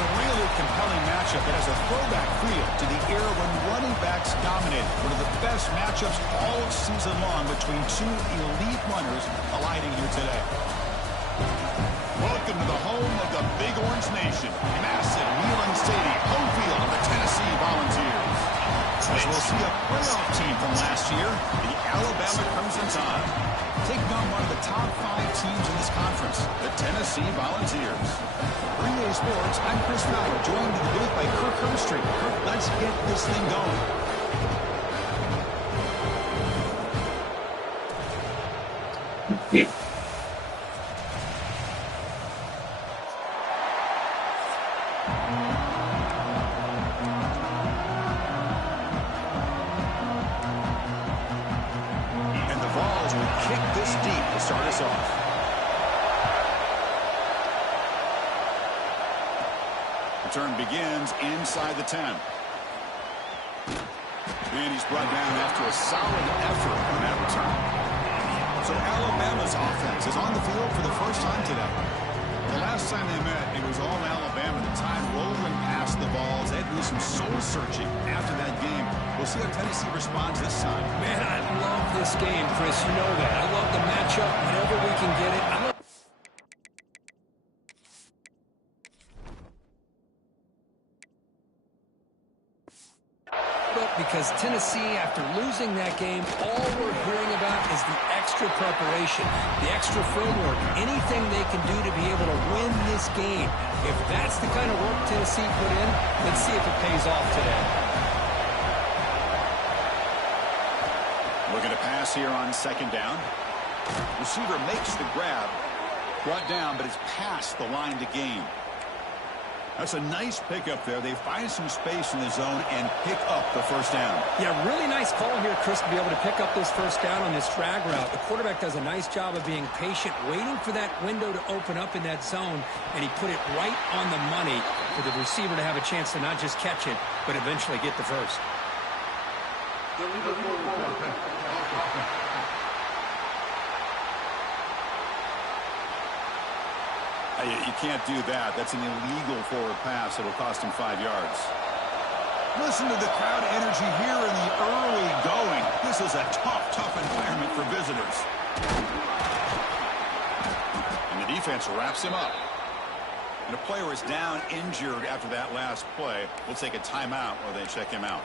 a really compelling matchup that has a throwback feel to the era when running backs dominated. One of the best matchups all season long between two elite runners colliding here today. Welcome to the home of the Big Orange Nation. Massive Neyland Stadium, home field of the Tennessee Volunteers. As we'll see a playoff team from last year, the Alabama Crimson Tide, taking on one of the top 5 teams in this conference, the Tennessee Volunteers. For EA Sports, I'm Chris Fowler, joined in the booth by Kirk Herbstreit. Kirk, let's get this thing going. Return begins inside the 10. And he's brought down after a solid effort on that return. So Alabama's offense is on the field for the first time today. The last time they met, it was all Alabama. The time rolling past the balls. They had to do some soul-searching after that game. We'll see how Tennessee responds this time. Man, I love this game, Chris. You know that. I love the matchup whenever we can get it. Because Tennessee, after losing that game, all we're hearing about is the extra preparation, the extra film work, anything they can do to be able to win this game. If that's the kind of work Tennessee put in, let's see if it pays off today. Looking to pass here on second down. Receiver makes the grab. Brought down, but it's past the line to gain. That's a nice pickup there. They find some space in the zone and pick up the first down. Yeah, really nice call here, Chris, to be able to pick up this first down on this drag route. The quarterback does a nice job of being patient, waiting for that window to open up in that zone, and he put it right on the money for the receiver to have a chance to not just catch it, but eventually get the first. You can't do that. That's an illegal forward pass. It'll cost him 5 yards. Listen to the crowd energy here in the early going. This is a tough environment for visitors. And the defense wraps him up. And a player is down injured after that last play. We'll take a timeout while they check him out.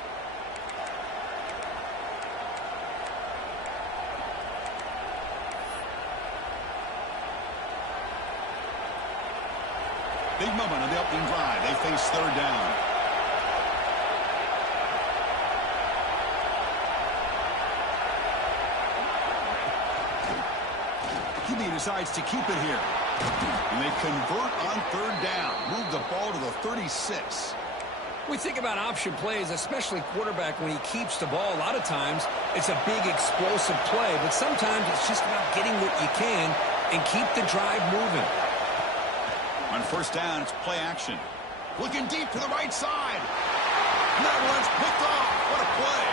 Big moment on the opening drive. They face third down. QB decides to keep it here. And they convert on third down. Move the ball to the 36. We think about option plays, especially quarterback, when he keeps the ball. A lot of times, it's a big explosive play. But sometimes it's just about getting what you can and keep the drive moving. On first down, it's play action. Looking deep to the right side. And that one's picked off. What a play.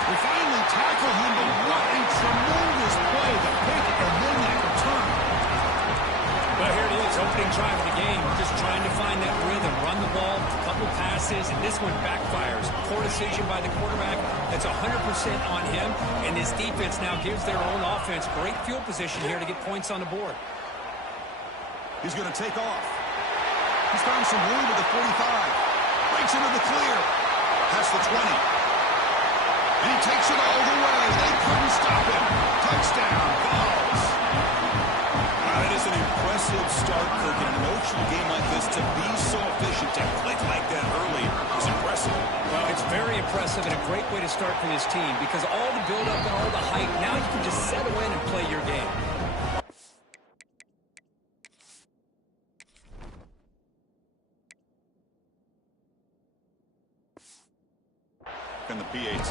They finally tackle him, but what a tremendous play. The pick and then that return. Well, here it is, opening drive of the game. Just trying to find that rhythm, run the ball, a couple passes, and this one backfires. Poor decision by the quarterback. That's 100% on him, and this defense now gives their own offense great field position here to get points on the board. He's going to take off. He's found some room at the 45. Breaks into the clear. Past the 20. And he takes it all the way. They couldn't stop him. Touchdown, Vols. That is an impressive start, Kirk. In an emotional game like this, to be so efficient, to click like that early is impressive. Well, it's very impressive and a great way to start for this team because all the build-up and all the hype, now you can just settle in and play your game. And the PAT.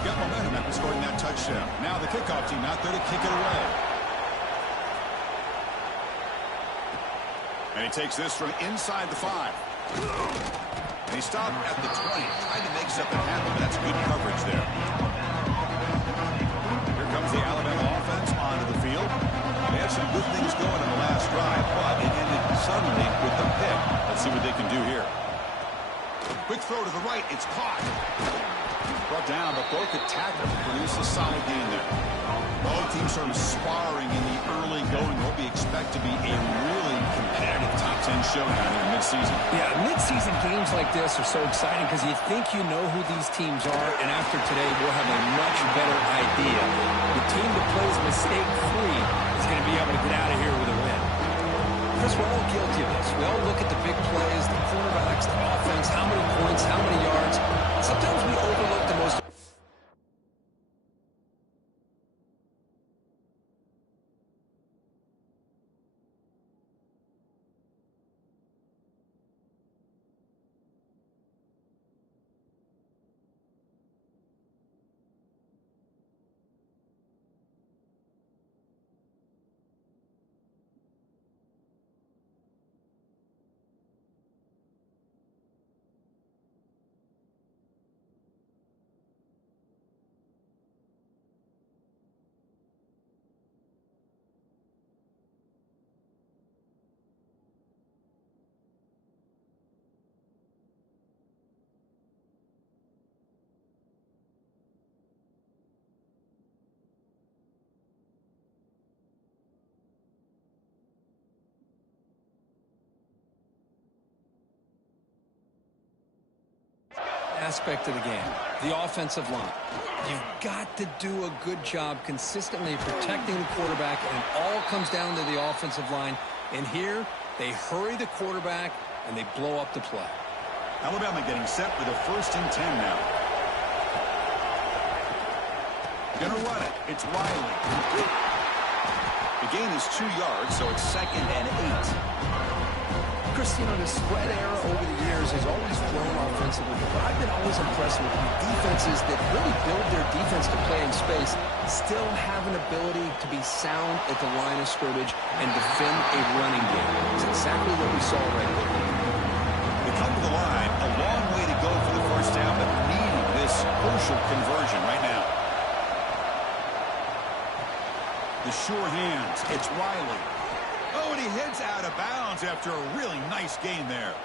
Got momentum after scoring that touchdown. Now the kickoff team out there to kick it away. And he takes this from inside the 5. And he stopped at the 20. Tried to make something happen, but that's good coverage there. Here comes the Alabama offense onto the field. They had some good things going in the last drive, but it ended suddenly Quick throw to the right. It's caught. Brought down, but both the tackle produce a solid gain there. Both teams sort of sparring in the early going. What we expect to be a really competitive top 10 showdown in mid-season. Yeah, mid-season games like this are so exciting because you think you know who these teams are, and after today, we'll have a much better idea. The team that plays mistake-free is going to be able to get out of here with a win. Chris, we're all guilty of this. We all look at the big plays, the quarterbacks, the offense, how many points, how many yards. Sometimes we overlook the most. Aspect of the game, the offensive line. You've got to do a good job consistently protecting the quarterback, and it all comes down to the offensive line. And here, they hurry the quarterback, and they blow up the play. Alabama getting set with a 1st and 10 now. Gonna run it. It's Riley. The gain is 2 yards, so it's 2nd and 8. Christine, the spread era over the years has always grown offensively, but I've been always impressed with defenses that really build their defense to play in space, still have an ability to be sound at the line of scrimmage and defend a running game. It's exactly what we saw right there. They come to the line, a long way to go for the 1st down, but needing this crucial conversion right now. The sure hands, it's Riley. Oh, and he heads out of bounds after a really nice gain there.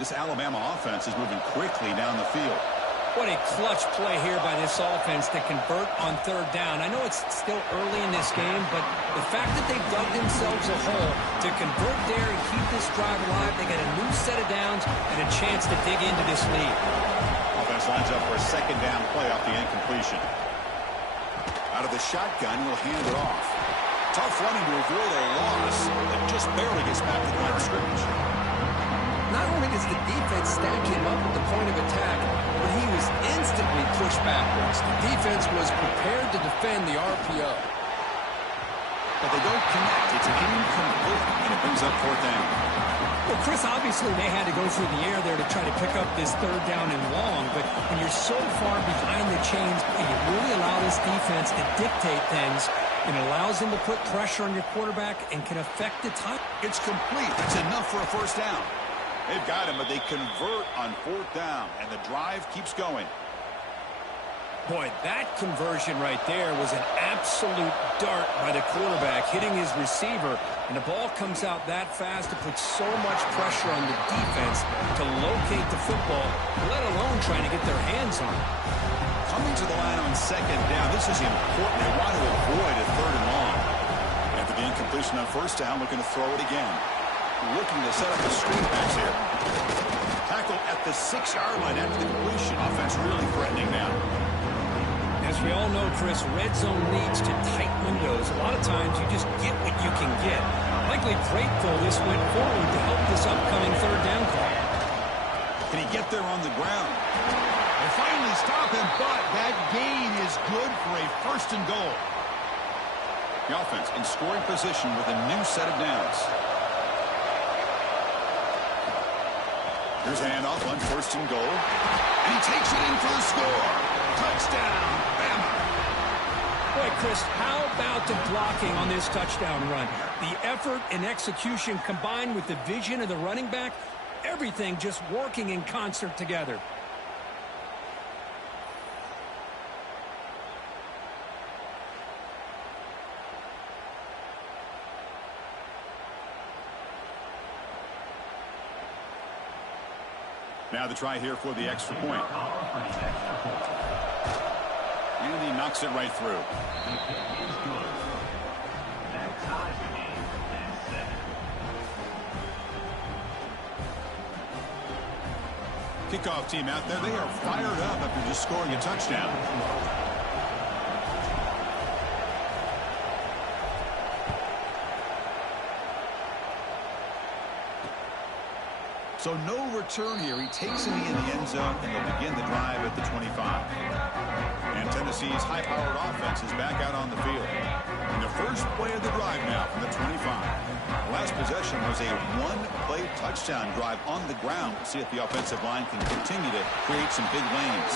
This Alabama offense is moving quickly down the field. What a clutch play here by this offense to convert on 3rd down. I know it's still early in this game, but the fact that they've dug themselves a hole to convert there and keep this drive alive, they got a new set of downs and a chance to dig into this lead. Offense lines up for a 2nd down play off the incompletion. Out of the shotgun, he'll hand it off. Tough running to avoid a loss that just barely gets back to the line of scrimmage. Not only does the defense stack him up at the point of attack, but he was instantly pushed backwards. The defense was prepared to defend the RPO. But they don't connect. It's incomplete, and it brings up 4th down. Well, Chris, obviously they had to go through the air there to try to pick up this 3rd down and long, but when you're so far behind the chains, you really allow this defense to dictate things. It allows them to put pressure on your quarterback and can affect the time. It's complete. It's enough for a 1st down. They've got him, but they convert on 4th down, and the drive keeps going. Boy, that conversion right there was an absolute dart by the quarterback, hitting his receiver, and the ball comes out that fast to put so much pressure on the defense to locate the football, let alone trying to get their hands on it. Coming to the line on 2nd down, this is important. They want to avoid a 3rd and long. After the incompletion on 1st down, looking to throw it again. Looking to set up the screen pass here. Tackle at the 6-yard line after the completion. Offense really threatening now. As we all know, Chris, red zone leads to tight windows. A lot of times you just get what you can get. Likely grateful this went forward to help this upcoming 3rd down call. Can he get there on the ground? They finally stop him, but that gain is good for a 1st and goal. The offense in scoring position with a new set of downs. Here's a handoff on 1st and goal. And he takes it in for the score. Touchdown, Bama. Boy, Chris, how about the blocking on this touchdown run? The effort and execution combined with the vision of the running back, everything just working in concert together. Now the try here for the extra point. And he knocks it right through. Kickoff team out there, they are fired up after just scoring a touchdown. So no return here. He takes it in the end zone, and they'll begin the drive at the 25. And Tennessee's high-powered offense is back out on the field. And the first play of the drive now from the 25. The last possession was a one-play touchdown drive on the ground. We'll see if the offensive line can continue to create some big lanes.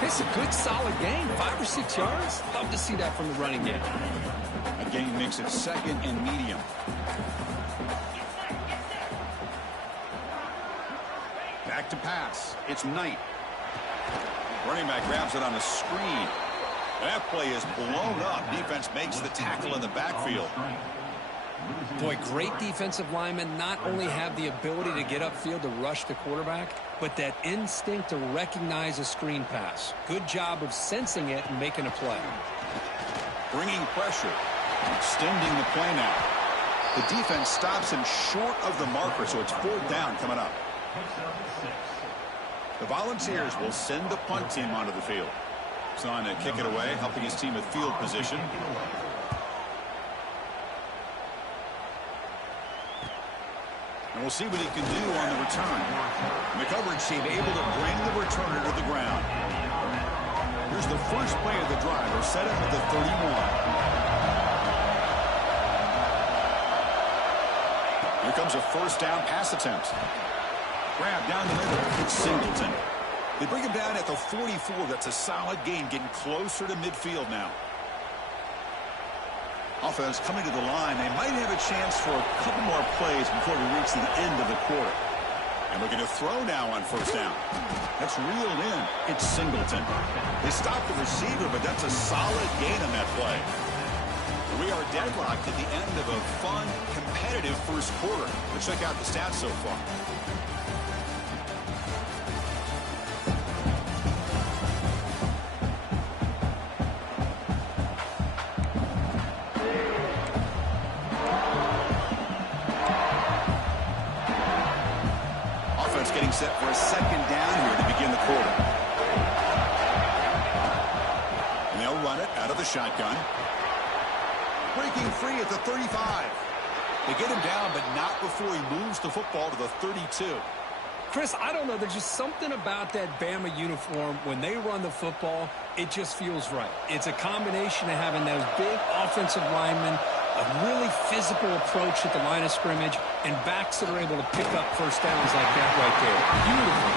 It's a good, solid game. 5 or 6 yards. Love to see that from the running game. A gain makes it second and medium. Back to pass. It's Knight. Running back grabs it on a screen. That play is blown up. Defense makes the tackle in the backfield. Boy, great defensive linemen not only have the ability to get upfield to rush the quarterback, but that instinct to recognize a screen pass. Good job of sensing it and making a play. Bringing pressure. Extending the play now. The defense stops him short of the marker, so it's 4th down coming up. The Volunteers will send the punt team onto the field. He's on to kick it away, helping his team with field position. And we'll see what he can do on the return. And the coverage team able to bring the returner to the ground. Here's the first play of the drive. They're set up at the 31. Here comes a first down pass attempt. Grab down the middle. It's Singleton. They bring him down at the 44. That's a solid gain, getting closer to midfield now. Offense coming to the line. They might have a chance for a couple more plays before we reach the end of the quarter. And looking to throw now on first down. That's reeled in. It's Singleton. They stop the receiver, but that's a solid gain on that play. We are deadlocked at the end of a fun, competitive first quarter. Let's check out the stats so far. Getting set for a second down here to begin the quarter. And they'll run it out of the shotgun. Breaking free at the 35. They get him down, but not before he moves the football to the 32. Chris, I don't know. There's just something about that Bama uniform. When they run the football, it just feels right. It's a combination of having those big offensive linemen, a really physical approach at the line of scrimmage, and backs that are able to pick up first downs like that right there. Beautiful.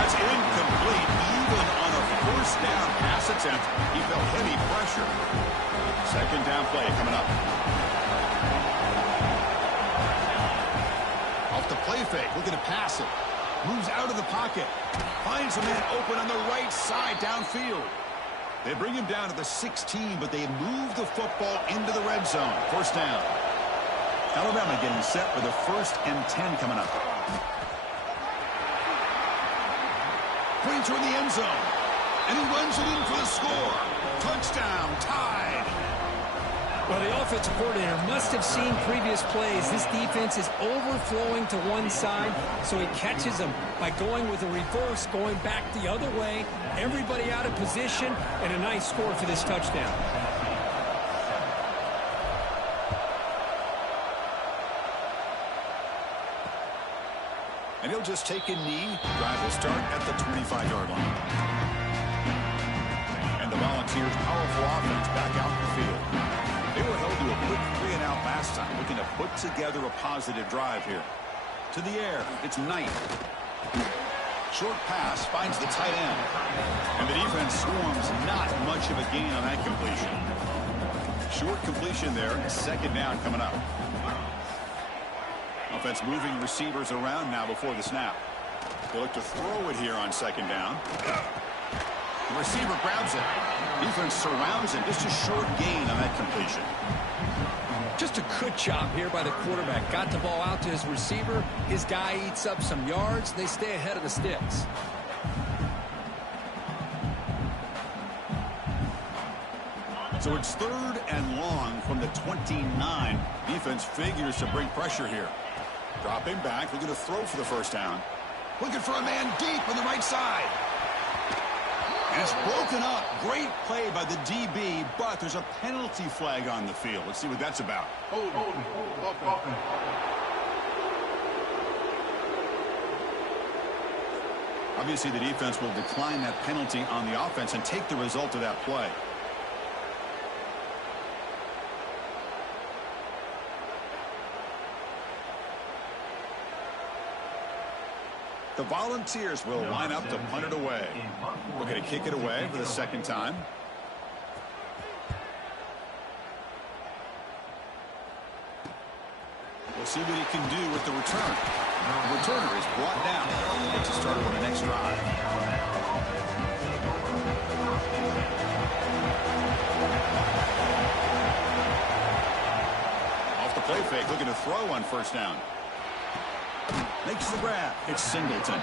That's incomplete. Even on a first down pass attempt, he felt heavy pressure. Second down play coming up. Off the play fake, looking to pass it. Moves out of the pocket. Finds a man open on the right side downfield. They bring him down to the 16, but they move the football into the red zone. First down. Alabama getting set for the 1st and 10 coming up. Pointer in the end zone. And he runs it in for the score. Touchdown, tied. Well, the offensive coordinator must have seen previous plays. This defense is overflowing to one side, so he catches them by going with a reverse, going back the other way. Everybody out of position, and a nice score for this touchdown. And he'll just take a knee. Drive will start at the 25-yard line. And the Volunteers' powerful offense back out in the field. They were held to a quick 3-and-out last time, looking to put together a positive drive here. To the air, it's Knight. Short pass finds the tight end. And the defense swarms, not much of a gain on that completion. Short completion there, second down coming up. Offense moving receivers around now before the snap. They look to throw it here on second down. The receiver grabs it. Defense surrounds him. Just a short gain on that completion. Just a good job here by the quarterback. Got the ball out to his receiver. His guy eats up some yards. They stay ahead of the sticks. So it's 3rd and long from the 29. Defense figures to bring pressure here. Dropping back, looking to throw for the first down. Looking for a man deep on the right side. And it's broken up. Great play by the DB, but there's a penalty flag on the field. Let's see what that's about. Obviously, the defense will decline that penalty on the offense and take the result of that play. The Volunteers will line up to punt it away. We're going to kick it away for the second time. We'll see what he can do with the return. The returner is brought down. Gets us started on the next drive. Off the play fake, looking to throw on first down. Makes the grab. It's Singleton.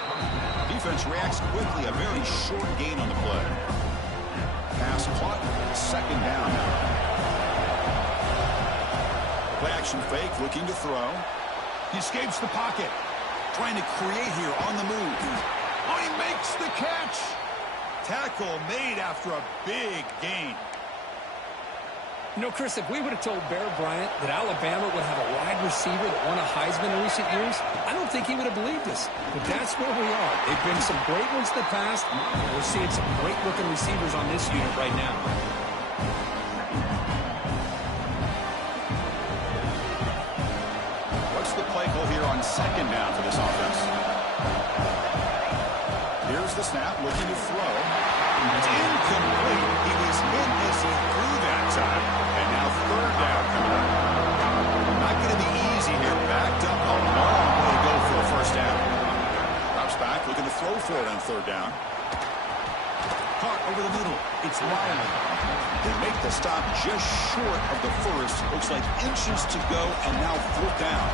Defense reacts quickly. A very short gain on the play. Pass caught. Second down. Play action fake. Looking to throw. He escapes the pocket. Trying to create here on the move. Oh, he makes the catch. Tackle made after a big gain. You know, Chris, if we would have told Bear Bryant that Alabama would have a wide receiver that won a Heisman in recent years, I don't think he would have believed us. But that's where we are. They've been some great ones in the past, and we're seeing some great-looking receivers on this unit right now. What's the play call here on second down for this offense? Here's the snap, looking to throw. It's incomplete. He was hit as he threw that time. And now third down coming up. Not going to be easy here. Backed up a long way to go for a first down. Drops back, looking to throw for it on third down. Caught over the middle. It's Riley. They make the stop just short of the first. Looks like inches to go, and now fourth down.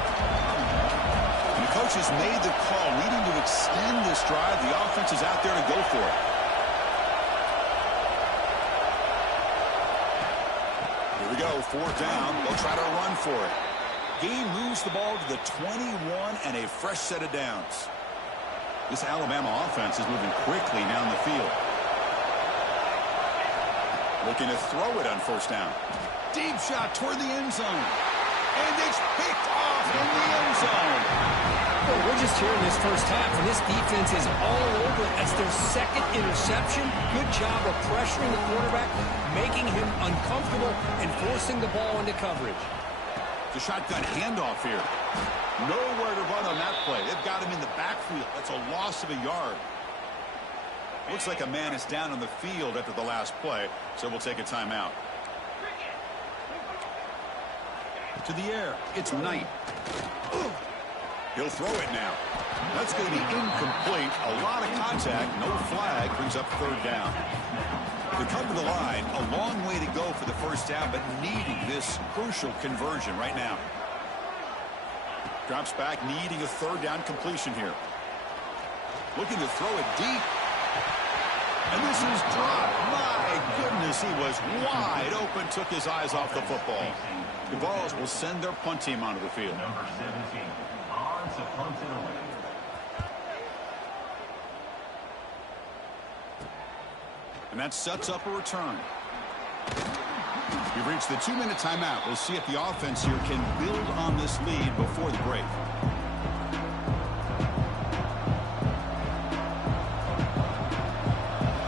And the coach has made the call, needing to extend this drive. The offense is out there to go for it. Here we go, fourth down. They'll try to run for it. Game moves the ball to the 21 and a fresh set of downs. This Alabama offense is moving quickly down the field. Looking to throw it on first down. Deep shot toward the end zone. And it's picked off in the end zone. Well, we're just here in this first half, and this defense is all over. That's their second interception. Good job of pressuring the quarterback, making him uncomfortable, and forcing the ball into coverage. The shotgun handoff here. Nowhere to run on that play. They've got him in the backfield. That's a loss of a yard. Looks like a man is down on the field after the last play, so we'll take a timeout. To the air. It's Knight. He'll throw it now. That's going to be incomplete. A lot of contact. No flag. Brings up third down. They come to the line. A long way to go for the first down, but needing this crucial conversion right now. Drops back, needing a third down completion here. Looking to throw it deep. And this is dropped. My goodness, he was wide open. Took his eyes off the football. The Vols will send their punt team onto the field. Number 17, odds of punting away. And that sets up a return. We've reached the 2-minute timeout. We'll see if the offense here can build on this lead before the break.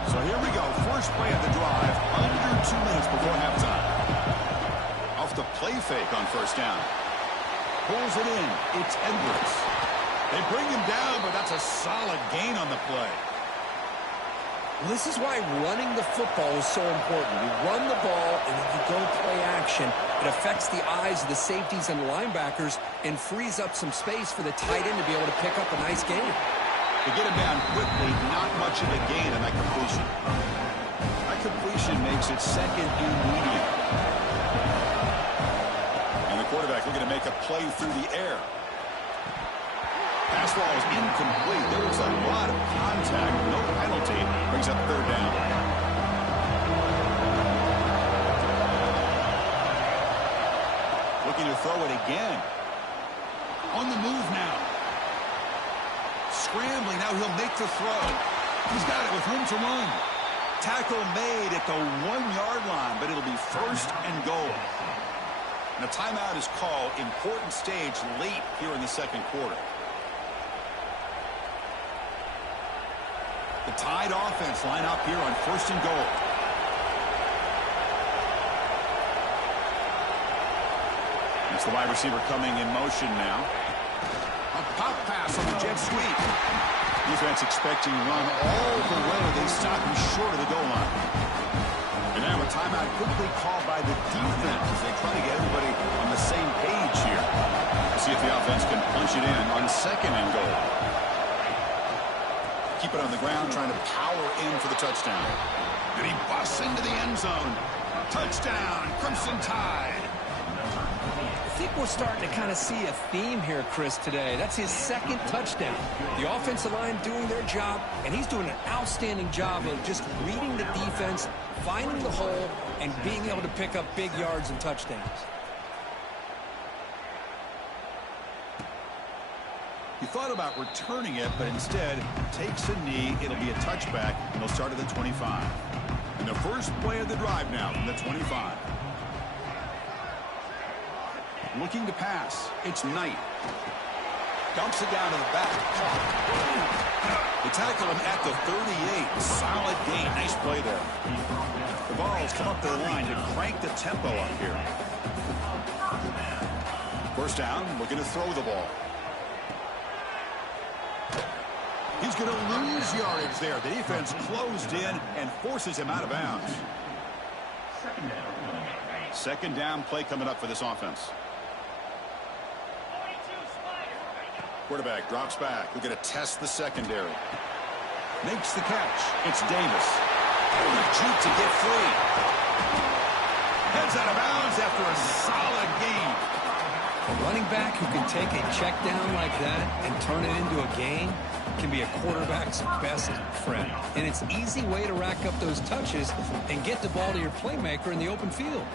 So here we go. First play of the drive. Under 2 minutes before halftime. Off the play fake on first down. Pulls it in. It's Edwards. They bring him down, but that's a solid gain on the play. Well, this is why running the football is so important. You run the ball, and if you go play action, it affects the eyes of the safeties and the linebackers and frees up some space for the tight end to be able to pick up a nice gain. To get him down quickly, not much of a gain on that completion. That completion makes it second and medium. And the quarterback looking to make a play through the air. Pass ball is incomplete. There was a lot of contact. No penalty. Brings up third down. Looking to throw it again. On the move now. Scrambling. Now he'll make the throw. He's got it with room to run. Tackle made at the 1-yard line, but it'll be first and goal. And a timeout is called. Important stage late here in the second quarter. The Tide offense line up here on first and goal. It's the wide receiver coming in motion now. A pop pass on the jet sweep. Defense expecting to run all the way. They stop him short of the goal line. And now a timeout quickly called by the defense as they try to get everybody on the same page here. See if the offense can punch it in on second and goal. Keep it on the ground, trying to power in for the touchdown. And he busts into the end zone. Touchdown, Crimson Tide. I think we're starting to kind of see a theme here, Chris, today. That's his second touchdown. The offensive line doing their job, and he's doing an outstanding job of just reading the defense, finding the hole, and being able to pick up big yards and touchdowns. He thought about returning it, but instead takes a knee. It'll be a touchback, and they'll start at the 25. And the first play of the drive now from the 25. Looking to pass. It's Knight. Dumps it down to the back. They tackle him at the 38. Solid gain. Nice play there. The ball's come up to the line to crank the tempo up here. First down, looking to throw the ball. He's going to lose yardage there. The defense closed in and forces him out of bounds. Second down play coming up for this offense. Quarterback drops back. We're going to test the secondary. Makes the catch. It's Davis. Oh, the juke to get free. Heads out of bounds after a solid gain. A running back who can take a check down like that and turn it into a gain can be a quarterback's best friend. And it's an easy way to rack up those touches and get the ball to your playmaker in the open field.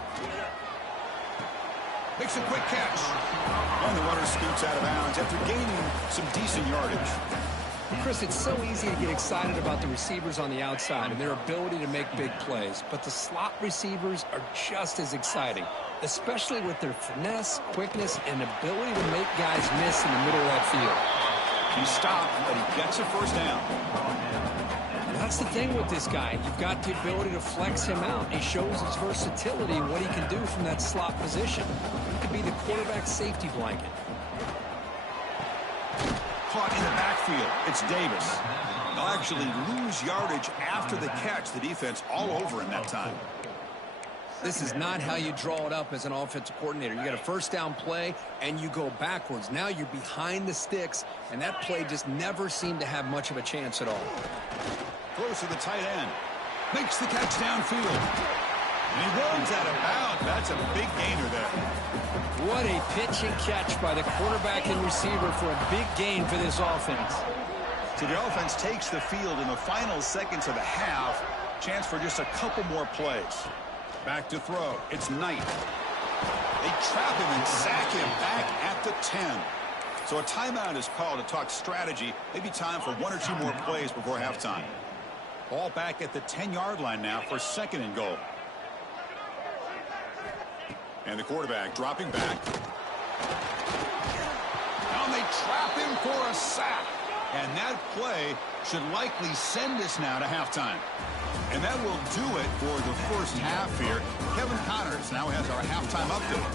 Makes a quick catch. And the runner scoots out of bounds after gaining some decent yardage. Chris, it's so easy to get excited about the receivers on the outside and their ability to make big plays. But the slot receivers are just as exciting, especially with their finesse, quickness, and ability to make guys miss in the middle of that field. He stopped, but he gets a first down. That's the thing with this guy. You've got the ability to flex him out. He shows his versatility and what he can do from that slot position. He could be the quarterback's safety blanket. Caught in the backfield. It's Davis. They'll actually lose yardage after the catch. The defense all over him that time. This is not how you draw it up as an offensive coordinator. You got a first down play, and you go backwards. Now you're behind the sticks, and that play just never seemed to have much of a chance at all. Throws to the tight end. Makes the catch downfield. And he runs out of bounds. That's a big gainer there. What a pitch and catch by the quarterback and receiver for a big gain for this offense. So the offense takes the field in the final seconds of the half. Chance for just a couple more plays. Back to throw. It's Knight. They trap him and sack him back at the 10. So a timeout is called to talk strategy. Maybe time for one or two more plays before halftime. Ball back at the 10-yard line now for second and goal. And the quarterback dropping back. Now they trap him for a sack. And that play should likely send us now to halftime. And that will do it for the first half here. Kevin Connors now has our halftime update.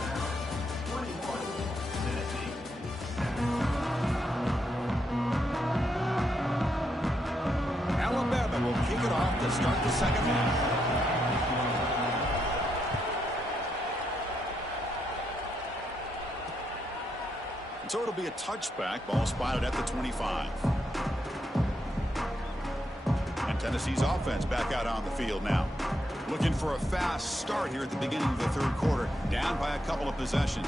Alabama will kick it off to start the second half. And so it'll be a touchback. Ball spotted at the 25. And Tennessee's offense back out on the field now. Looking for a fast start here at the beginning of the third quarter. Down by a couple of possessions.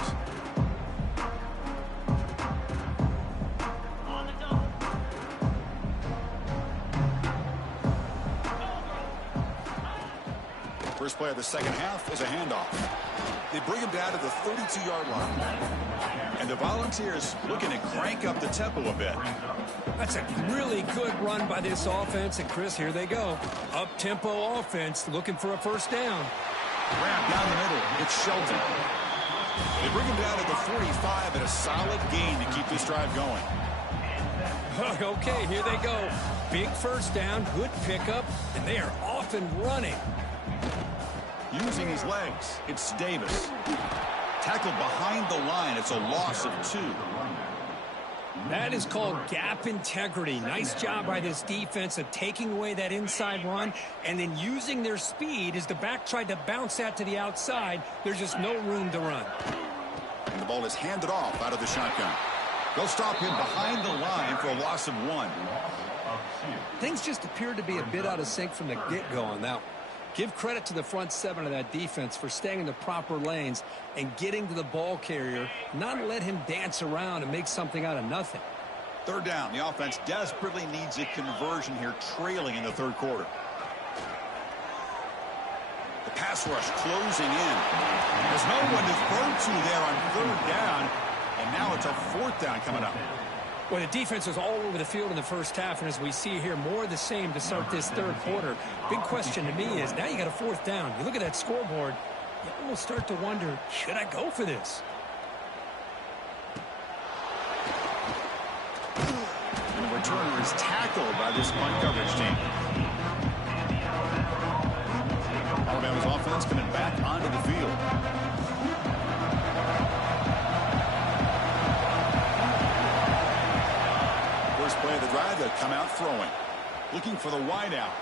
First play of the second half is a handoff. They bring him down to the 32-yard line. And the Volunteers looking to crank up the tempo a bit. That's a really good run by this offense. And, Chris, here they go. Up-tempo offense looking for a first down. Grab down the middle. It's Shelton. They bring him down to the 45 at a solid gain to keep this drive going. Okay, here they go. Big first down, good pickup, and they are off and running. Using his legs, it's Davis. Tackled behind the line. It's a loss of 2. That is called gap integrity. Nice job by this defense of taking away that inside run and then using their speed as the back tried to bounce that to the outside. There's just no room to run. And the ball is handed off out of the shotgun. They'll stop him behind the line for a loss of 1. Things just appeared to be a bit out of sync from the get-go on that one. Give credit to the front 7 of that defense for staying in the proper lanes and getting to the ball carrier, not let him dance around and make something out of nothing. Third down. The offense desperately needs a conversion here, trailing in the third quarter. The pass rush closing in. There's no one to throw to there on third down, and now it's a fourth down coming up. Well, the defense was all over the field in the first half, and as we see here, more of the same to start this third quarter. Big question to me is, now you got a fourth down. You look at that scoreboard, you almost start to wonder, should I go for this? And the returner is tackled by this punt coverage team. Alabama's offense coming back onto the field. First play of the drive, they'll come out throwing. Looking for the wideout.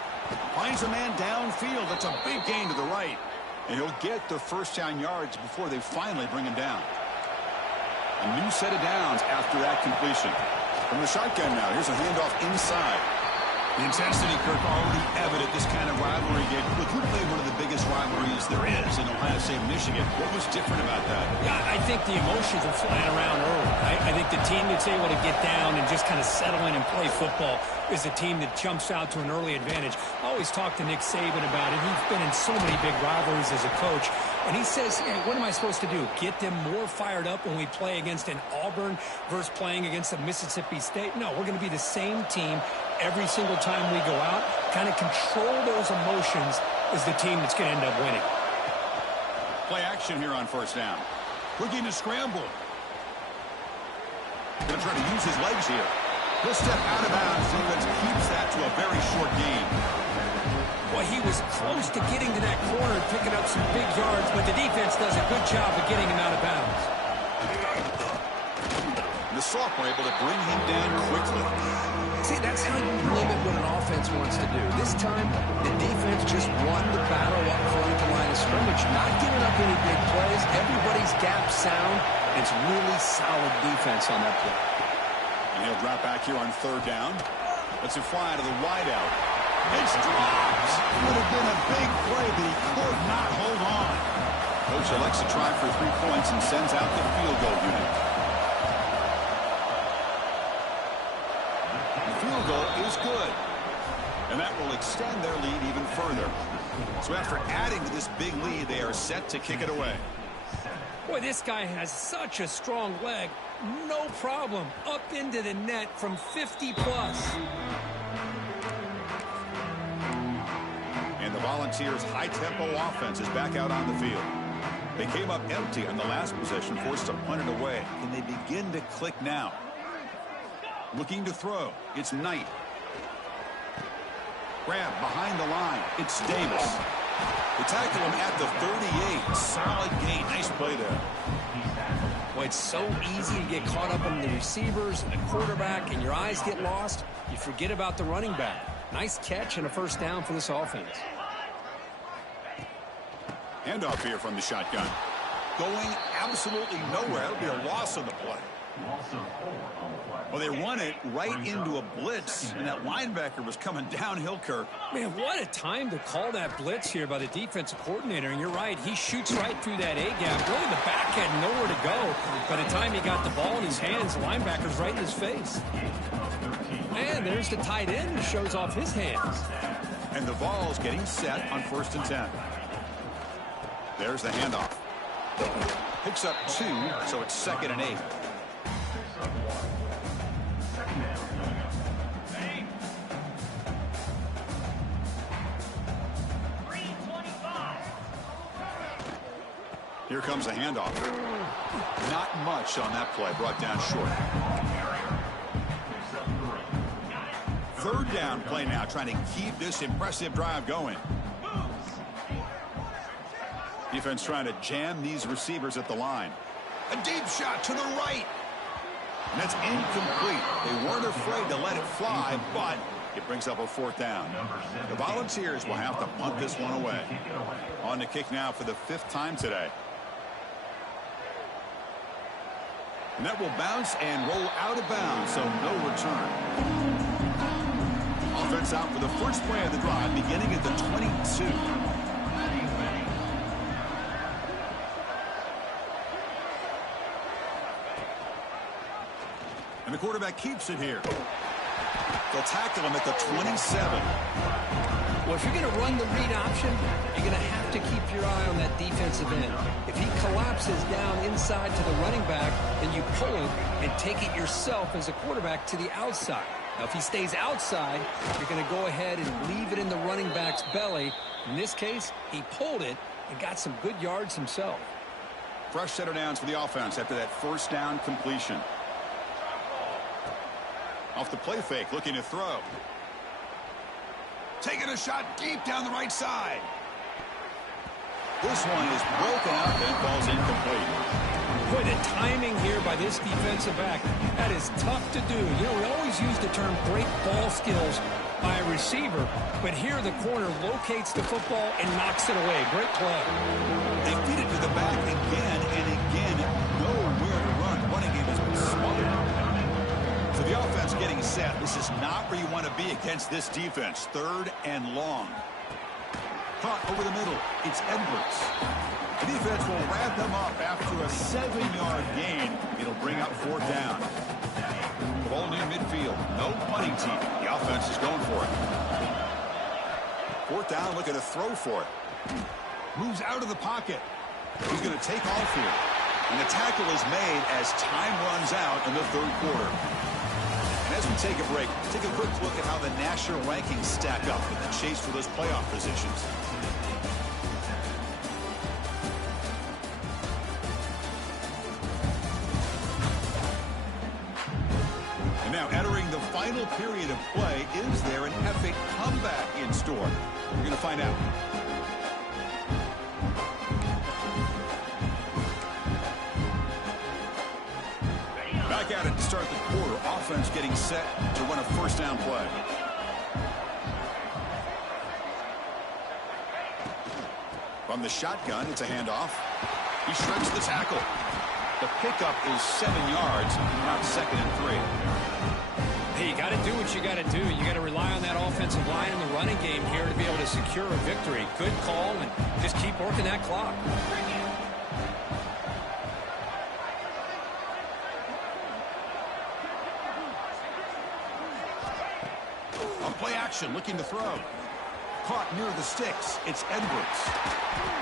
Finds a man downfield. That's a big gain to the right. And he'll get the first down yards before they finally bring him down. A new set of downs after that completion. From the shotgun now, here's a handoff inside. The intensity, Kirk, already evident this kind of rivalry game. Look, who played one of the biggest rivalries there is in Ohio State, Michigan? What was different about that? Yeah, I think the emotions are flying around early. I think the team that's able to get down and just kind of settle in and play football is the team that jumps out to an early advantage. I always talk to Nick Saban about it. He's been in so many big rivalries as a coach. And he says, hey, what am I supposed to do? Get them more fired up when we play against an Auburn versus playing against a Mississippi State? No, we're going to be the same team every single time we go out. Kind of control those emotions is the team that's going to end up winning. Play action here on first down. Looking to scramble. Going to try to use his legs here. He'll step out of bounds. Defense keeps that to a very short gain. Well, he was close to getting to that corner and picking up some big yards, but the defense does a good job of getting him out of bounds. The sophomore able to bring him down quickly. See, that's how you limit what an offense wants to do. This time, the defense just won the battle up front at the line of scrimmage, not giving up any big plays. Everybody's gap sound. It's really solid defense on that play. And he'll drop back here on third down. Let's it fly to the wideout. It's dropped. Would have been a big play, but he could not hold on. Coach elects to try for 3 points and sends out the field goal unit. The field goal is good. And that will extend their lead even further. So after adding to this big lead, they are set to kick it away. Boy, this guy has such a strong leg. No problem. Up into the net from 50 plus. And the Volunteers' high-tempo offense is back out on the field. They came up empty on the last possession, forced to punt it away. Can they begin to click now? Looking to throw. It's Knight. Grab behind the line. It's Davis. They tackle him at the 38. Solid gain. Nice play there. Well, it's so easy to get caught up in the receivers and the quarterback, and your eyes get lost. You forget about the running back. Nice catch and a first down for this offense. Handoff here from the shotgun. Going absolutely nowhere. That'll be a loss on the play. Well, they run it right into a blitz, and that linebacker was coming downhill, Kirk. Man, what a time to call that blitz here by the defensive coordinator. And you're right, he shoots right through that A-gap. Really, the back had nowhere to go. By the time he got the ball in his hands, the linebacker's right in his face. And there's the tight end who shows off his hands. And the Vols getting set on 1st and 10. There's the handoff. Picks up 2, so it's 2nd and 8. Here comes a handoff. Not much on that play, brought down short. 3rd down play now, trying to keep this impressive drive going. Defense trying to jam these receivers at the line. A deep shot to the right. And that's incomplete. They weren't afraid to let it fly, but it brings up a 4th down. The Volunteers will have to punt this one away. On the kick now for the 5th time today. And that will bounce and roll out of bounds, so no return. Offense out for the first play of the drive, beginning at the 22. And the quarterback keeps it here. They'll tackle him at the 27. Well, if you're going to run the read option, you're going to have to keep your eye on that defensive end. If he collapses down inside to the running back, then you pull it and take it yourself as a quarterback to the outside. Now, if he stays outside, you're going to go ahead and leave it in the running back's belly. In this case, he pulled it and got some good yards himself. Fresh set of downs for the offense after that 1st down completion. Off the play fake, looking to throw. Taking a shot deep down the right side. This one is broken up and falls incomplete. Boy, the timing here by this defensive back, that is tough to do. You know, we always use the term great ball skills by a receiver, but here the corner locates the football and knocks it away. Great play. They feed it to the back again and again. Nowhere to run. Running game has been smothered. So the offense getting set. This is not where you want to be against this defense. 3rd and long. Caught over the middle. It's Edwards. The defense will wrap them up after a 7-yard gain. It'll bring up 4th down. Ball near midfield. No punting team. The offense is going for it. 4th down, looking to throw for it. Moves out of the pocket. He's going to take off here. And the tackle is made as time runs out in the 3rd quarter. And as we take a break, take a quick look at how the national rankings stack up in the chase for those playoff positions. And now entering the final period of play, is there an epic comeback in store? We're going to find out. Back at it to start the quarter. Offense getting set to run a 1st down play. From the shotgun, it's a handoff. He shreds the tackle. The pickup is 7 yards, now 2nd and 3. Hey, you got to do what you got to do. You got to rely on that offensive line in the running game here to be able to secure a victory. Good call, and just keep working that clock. Play action, looking to throw. Caught near the sticks. It's Edwards.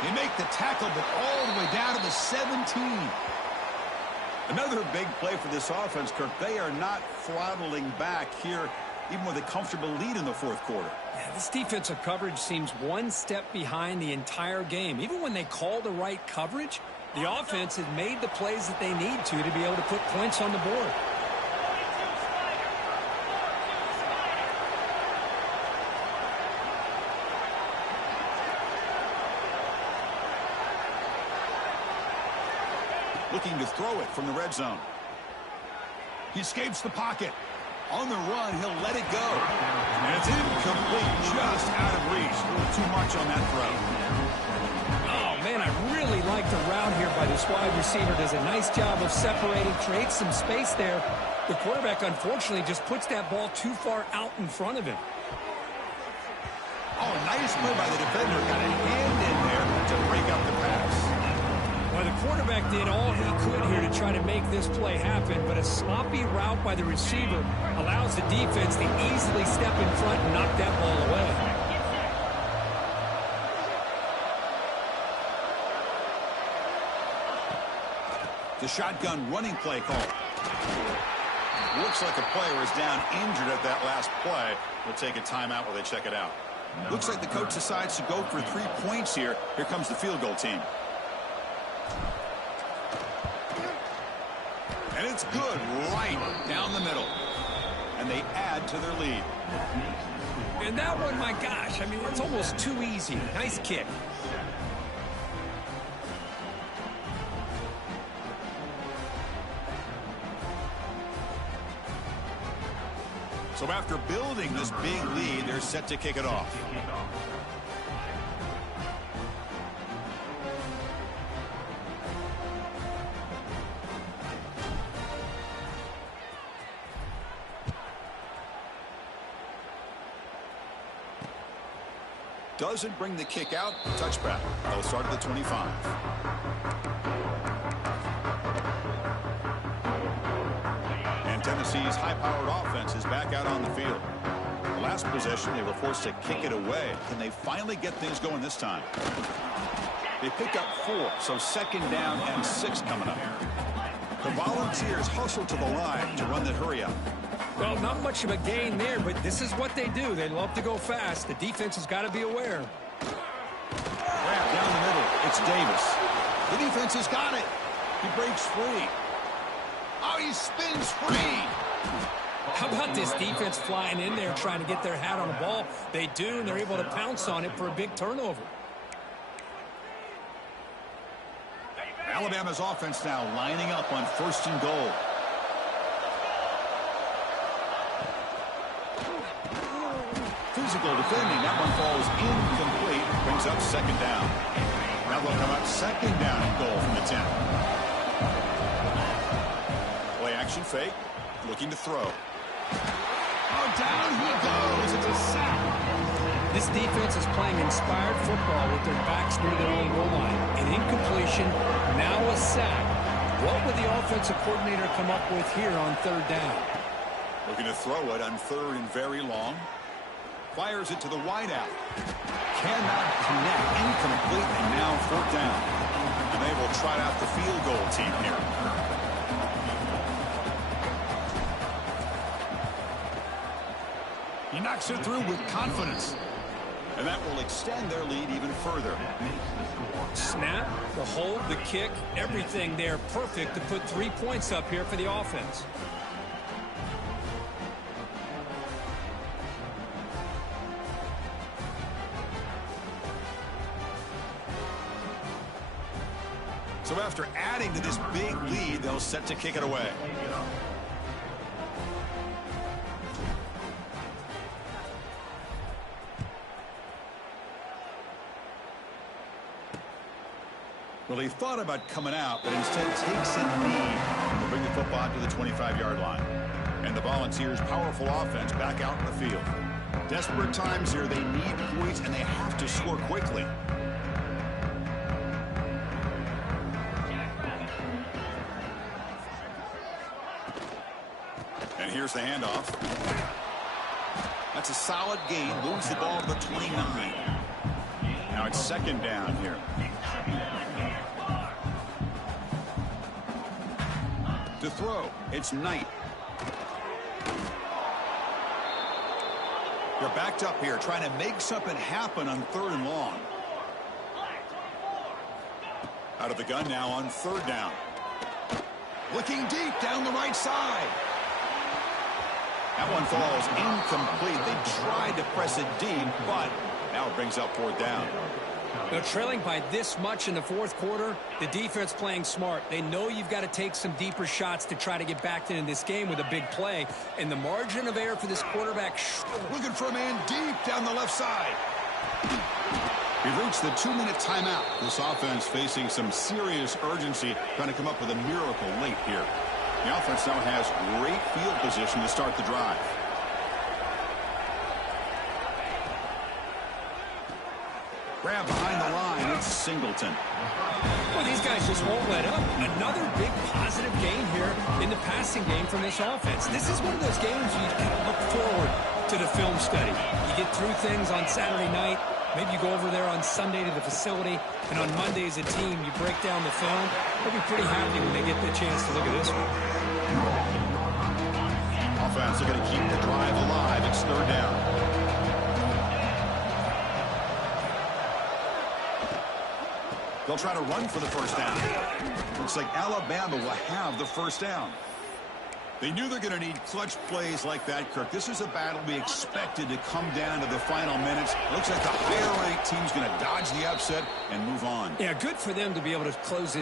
They make the tackle, but all the way down to the 17. Another big play for this offense, Kirk. They are not throttling back here, even with a comfortable lead in the 4th quarter. Yeah, this defensive coverage seems one step behind the entire game. Even when they call the right coverage, the offense has made the plays that they need to be able to put points on the board. Looking to throw it from the red zone. He escapes the pocket. On the run, he'll let it go. And it's incomplete, just out of reach. A little too much on that throw. Oh, man, I really like the route here by this wide receiver. Does a nice job of separating, creates some space there. The quarterback, unfortunately, just puts that ball too far out in front of him. Oh, nice play by the defender. Got a hand in there to break up the pass. Well, the quarterback did all he could here to try to make this play happen, but a sloppy route by the receiver allows the defense to easily step in front and knock that ball away. The shotgun running play call. Looks like a player is down injured at that last play. We'll take a timeout while they check it out. Looks like the coach decides to go for 3 points here. Here comes the field goal team. And it's good right down the middle. And they add to their lead. And that one, my gosh, I mean, it's almost too easy. Nice kick. So after building this big lead, they're set to kick it off. Doesn't bring the kick out. Touchback. They'll start at the 25. And Tennessee's high-powered offense is back out on the field. Last possession, they were forced to kick it away. Can they finally get things going this time? They pick up 4, so 2nd down and 6 coming up. The Volunteers hustle to the line to run the hurry-up. Well, not much of a gain there, but this is what they do. They love to go fast. The defense has got to be aware. Grab down the middle. It's Davis. The defense has got it. He breaks free. Oh, he spins free. How about this defense flying in there trying to get their hat on the ball? They do, and they're able to pounce on it for a big turnover. Alabama's offense now lining up on 1st and goal. Physical defending. That one falls incomplete. Brings up 2nd down. Now they'll come up 2nd down and goal from the 10. Play action fake. Looking to throw. Oh, down he goes. It's a sack. This defense is playing inspired football with their backs near their own goal line. An incompletion, now a sack. What would the offensive coordinator come up with here on 3rd down? Looking to throw it on 3rd and very long. Fires it to the wideout. Cannot connect. Incomplete, and now 4th down. And they will trot out the field goal team here. He knocks it through with confidence. And that will extend their lead even further. Snap, the hold, the kick, everything there perfect to put 3 points up here for the offense. So after adding to this big lead, they'll set to kick it away. Well, he thought about coming out, but instead takes a knee to bring the football to the 25-yard line. And the Volunteers' powerful offense back out in the field. Desperate times here. They need points, and they have to score quickly. And here's the handoff. That's a solid gain. Moves the ball to the 29. Now it's 2nd down here. To throw, it's Knight. They're backed up here, trying to make something happen on 3rd and long. Out of the gun now on 3rd down. Looking deep down the right side. That one falls incomplete. They tried to press it deep, but now it brings up 4th down. They're trailing by this much in the 4th quarter. The defense playing smart. They know you've got to take some deeper shots to try to get back into this game with a big play. And the margin of error for this quarterback. Looking for a man deep down the left side. We've reached the 2-minute timeout. This offense facing some serious urgency, trying to come up with a miracle late here. The offense now has great field position to start the drive. Grab behind the line. It's Singleton. Well, these guys just won't let up. Another big positive game here in the passing game from this offense. This is one of those games you kind of look forward to the film study. You get through things on Saturday night, Maybe you go over there on Sunday to the facility, and on Monday as a team, you break down the film. They'll be pretty happy when they get the chance to look at this one. Offense are going to keep the drive alive. It's third down. They'll try to run for the first down. Looks like Alabama will have the first down. They knew they're going to need clutch plays like that, Kirk. This is a battle we expected to come down to the final minutes. Looks like the higher-ranked team's going to dodge the upset and move on. Yeah, good for them to be able to close it.